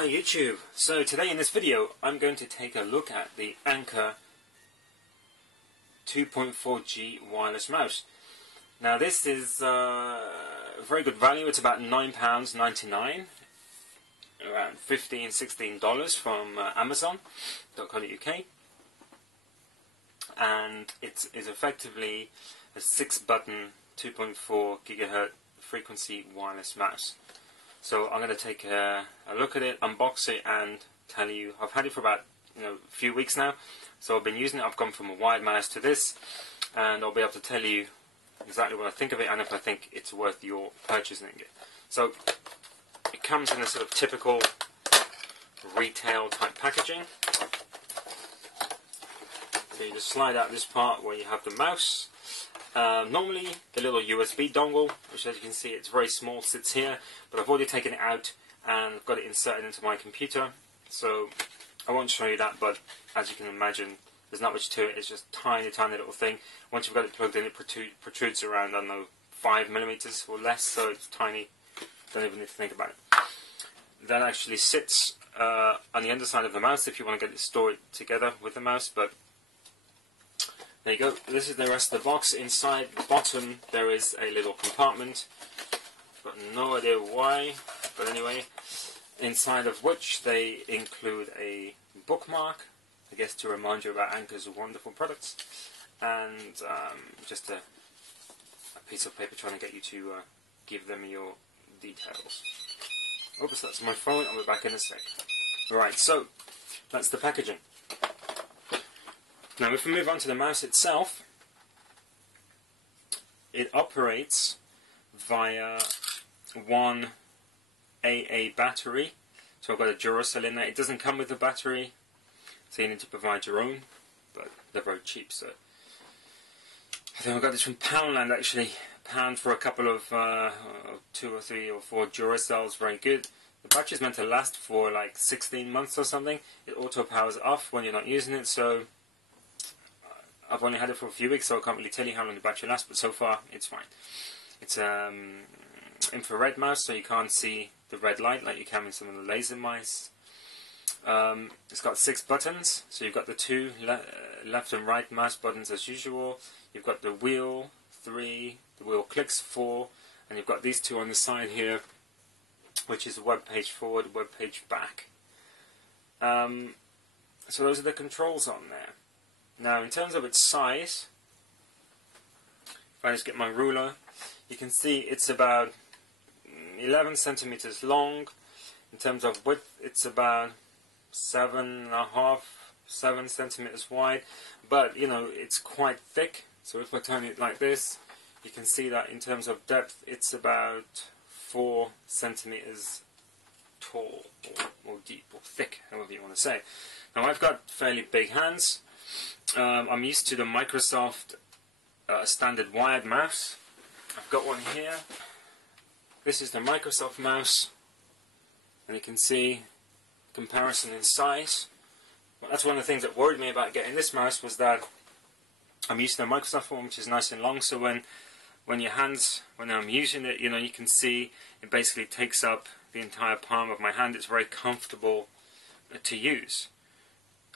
Hi YouTube. So today in this video I'm going to take a look at the Anker 2.4G wireless mouse. Now this is very good value. It's about £9.99, around $15–16 from Amazon.co.uk, and it is effectively a 6-button 2.4 GHz frequency wireless mouse. So I'm going to take a look at it, unbox it, and tell you. I've had it for about a few weeks now, so I've been using it. I've gone from a wired mouse to this, and I'll be able to tell you exactly what I think of it and if I think it's worth your purchasing it. So it comes in a sort of typical retail type packaging. So you just slide out this part where you have the mouse. Normally the little USB dongle, which as you can see it's very small, sits here, but I've already taken it out and got it inserted into my computer, so I won't show you that, but as you can imagine there's not much to it. It's just a tiny little thing. Once you've got it plugged in, it protrudes around, I don't know, 5mm or less, so it's tiny, don't even need to think about it. That actually sits on the underside of the mouse if you want to get it stored together with the mouse, but there you go. This is the rest of the box. Inside the bottom there is a little compartment. Got no idea why, but anyway, inside of which they include a bookmark, I guess to remind you about Anker's wonderful products, and just a piece of paper trying to get you to give them your details. Oops, that's my phone. I'll be back in a sec. Right, so that's the packaging. Now if we move on to the mouse itself, it operates via one AA battery. So I've got a Duracell in there. It doesn't come with a battery, so you need to provide your own, but they're very cheap. So I think I got this from Poundland actually. £1 for a couple of 2 or 3 or 4 Duracells, very good. The battery's meant to last for like 16 months or something. It auto powers off when you're not using it, so I've only had it for a few weeks, so I can't really tell you how long the battery lasts, but so far it's fine. It's infrared mouse, so you can't see the red light like you can with some of the laser mice. It's got 6 buttons, so you've got the 2 left and right mouse buttons as usual. You've got the wheel 3, the wheel clicks 4, and you've got these 2 on the side here, which is the web page forward, web page back. So those are the controls on there. Now in terms of its size, if I just get my ruler, you can see it's about 11 centimeters long. In terms of width, it's about 7.5, 7 centimeters wide, but it's quite thick. So if I turn it like this, you can see that in terms of depth it's about 4 centimeters tall, or deep, or thick, however you want to say. Now I've got fairly big hands. I'm used to the Microsoft standard wired mouse. I've got one here. This is the Microsoft mouse, and you can see comparison in size. Well, that's one of the things that worried me about getting this mouse, was that I'm used to the Microsoft one, which is nice and long, so when I'm using it, you can see it basically takes up the entire palm of my hand. It's very comfortable to use,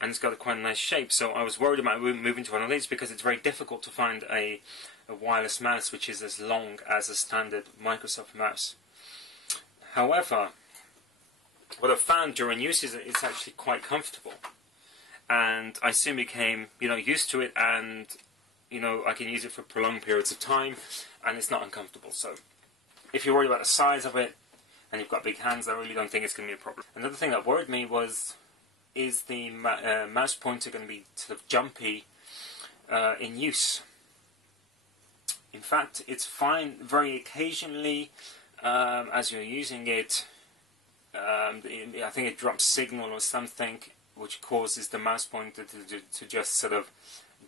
and it's got quite a nice shape. So I was worried about moving to one of these because it's very difficult to find a wireless mouse which is as long as a standard Microsoft mouse. However, what I found during use is that it's actually quite comfortable, and I soon became used to it, and I can use it for prolonged periods of time, and it's not uncomfortable. So if you're worried about the size of it and you've got big hands, I really don't think it's going to be a problem. Another thing that worried me was, is the mouse pointer going to be sort of jumpy in use? In fact, it's fine very occasionally as you're using it. I think it drops signal or something, which causes the mouse pointer to just sort of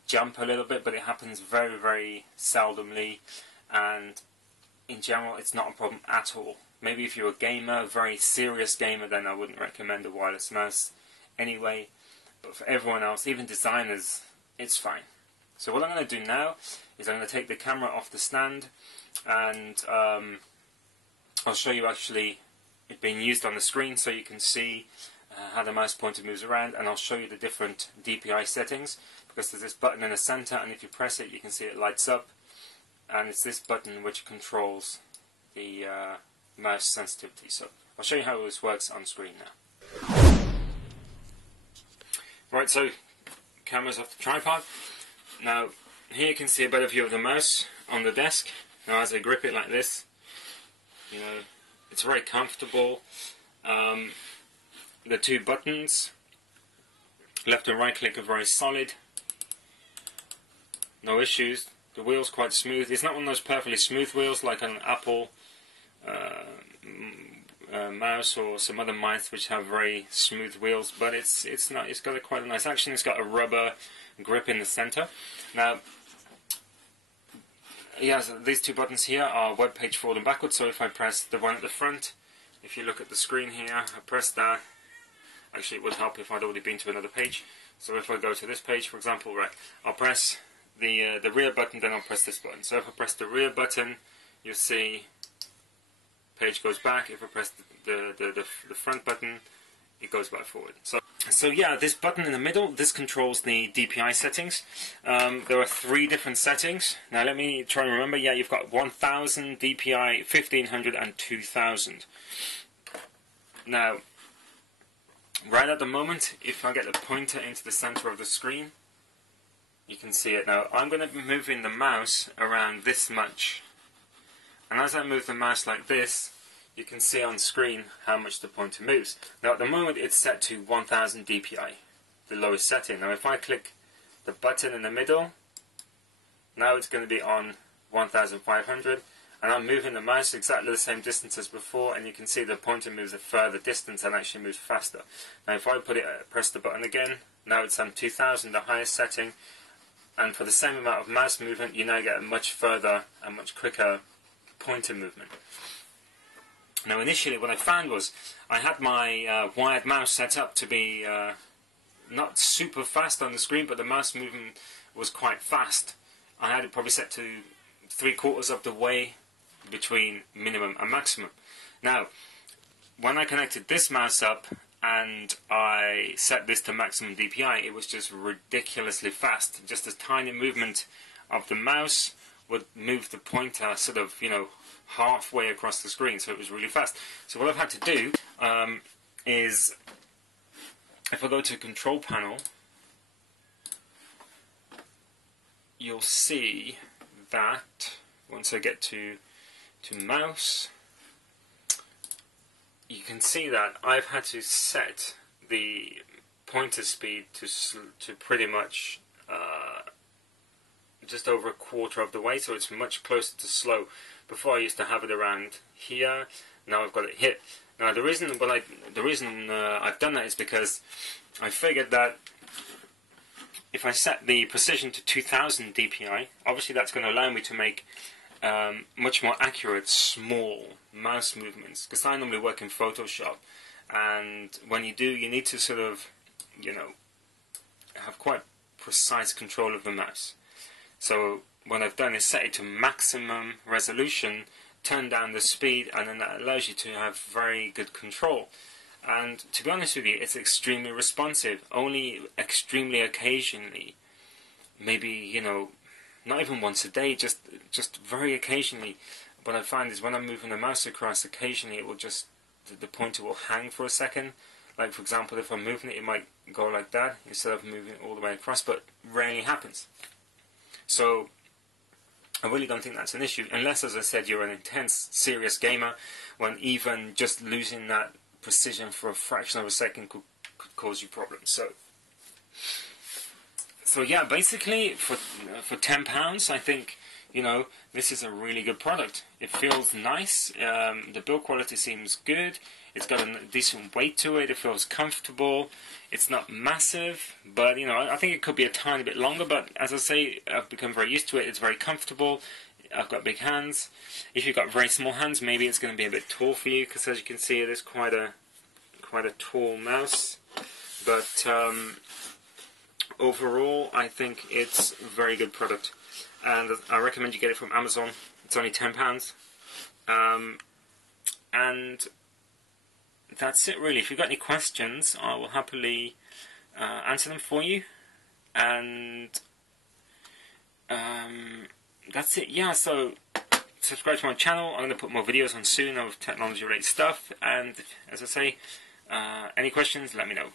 jump a little bit, but it happens very seldomly, and in general it's not a problem at all. Maybe if you're a gamer, a very serious gamer, then I wouldn't recommend a wireless mouse anyway, but for everyone else, even designers, it's fine. So what I'm going to do now is I'm going to take the camera off the stand, and I'll show you actually it being used on the screen so you can see how the mouse pointer moves around, and I'll show you the different DPI settings, because there's this button in the center, and if you press it you can see it lights up, and it's this button which controls the mouse sensitivity. So I'll show you how this works on screen now. Right, so camera's off the tripod. Now here you can see a better view of the mouse on the desk. Now as I grip it like this, you know, it's very comfortable. The two buttons, left and right click, are very solid. No issues. The wheel's quite smooth. It's not one of those perfectly smooth wheels like an Apple mouse or some other mice which have very smooth wheels, but it's got quite a nice action. It's got a rubber grip in the center. Now, yes, these two buttons here are web page forward and backward. So if I press the one at the front, if you look at the screen here, I press that. Actually, it would help if I'd already been to another page. So if I go to this page, for example, right, I'll press the rear button, then I'll press this button. So if I press the rear button, you'll see page goes back. If I press the front button, it goes back forward. So yeah, this button in the middle, this controls the DPI settings. There are 3 different settings. Now let me try and remember. Yeah, you've got 1000 DPI, 1500 and 2000. Now, right at the moment, if I get the pointer into the center of the screen, you can see it. Now I'm going to be moving the mouse around this much, and as I move the mouse like this, you can see on screen how much the pointer moves. Now at the moment it's set to 1000 DPI, the lowest setting. Now if I click the button in the middle, now it's going to be on 1500, and I'm moving the mouse exactly the same distance as before, and you can see the pointer moves a further distance and actually moves faster. Now if I press the button again, now it's on 2000, the highest setting, and for the same amount of mouse movement you now get a much further and much quicker pointer movement. Now initially what I found was I had my wired mouse set up to be not super fast on the screen, but the mouse movement was quite fast. I had it probably set to 3/4 of the way between minimum and maximum. Now when I connected this mouse up and I set this to maximum DPI, it was just ridiculously fast. Just a tiny movement of the mouse would move the pointer sort of, you know, halfway across the screen, so it was really fast. So what I've had to do is, if I go to control panel, you'll see that once I get to mouse, you can see that I've had to set the pointer speed to pretty much just over 1/4 of the way, so it's much closer to slow. Before I used to have it around here. Now I've got it here. Now the reason I've done that is because I figured that if I set the precision to 2000 DPI, obviously that's going to allow me to make much more accurate small mouse movements, because I normally work in Photoshop, and when you do, you need to sort of, you know, have quite precise control of the mouse. So what I've done is set it to maximum resolution, turn down the speed, and then that allows you to have very good control. And to be honest with you, it's extremely responsive. Only extremely occasionally, maybe, you know, not even once a day, just very occasionally, what I find is when I'm moving the mouse across, occasionally it will just, the pointer will hang for a second. Like for example, if I'm moving it, it might go like that instead of moving it all the way across, but rarely happens. So I really don't think that's an issue, unless, as I said, you're an intense, serious gamer, when even just losing that precision for a fraction of a second could cause you problems. So yeah, basically for £10, I think, you know, this is a really good product. It feels nice. The build quality seems good. It's got a decent weight to it. It feels comfortable. It's not massive, but you know, I think it could be a tiny bit longer. But as I say, I've become very used to it. It's very comfortable. I've got big hands. If you've got very small hands, maybe it's going to be a bit tall for you, because as you can see, it is quite a tall mouse. But overall, I think it's a very good product, and I recommend you get it from Amazon. It's only £10, and that's it really. If you've got any questions, I will happily answer them for you. And that's it. Yeah, so subscribe to my channel. I'm going to put more videos on soon of technology related stuff. And as I say, any questions, let me know.